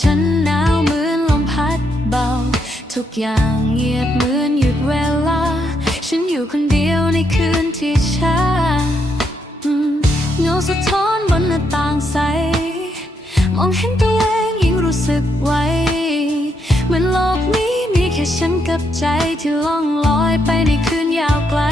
ฉันหนาวเหมือนลมพัดเบา ทุกอย่างเงียบเหมือนหยุดเวลา ฉันอยู่คนเดียวในคืนที่ช้าเงาสะท้อนบนหน้าต่างใส มองเห็นตัวเองยิ่งรู้สึกไวเหมือนโลกนี้มีแค่ฉันกับใจที่ล่องลอยไปในคืนยาวไกล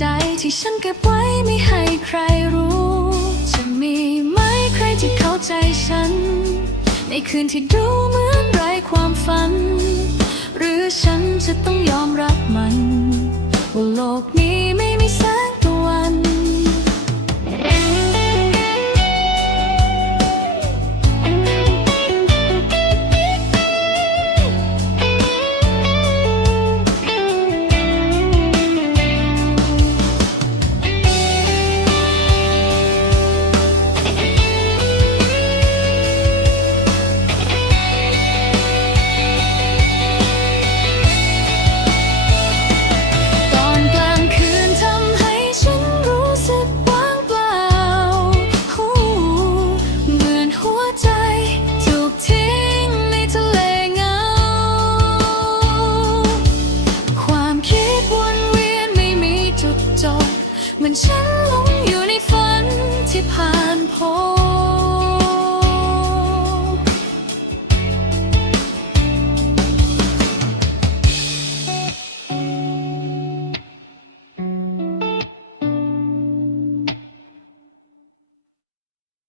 ใจที่ฉันเก็บไว้ไม่ให้ใครรู้ จะมีไหมใครที่เข้าใจฉัน ในคืนที่ดูเหมือนไร้ความฝัน หรือฉันจะต้องยอมรับมัน ว่าโลกนี้ไม่มีแส home.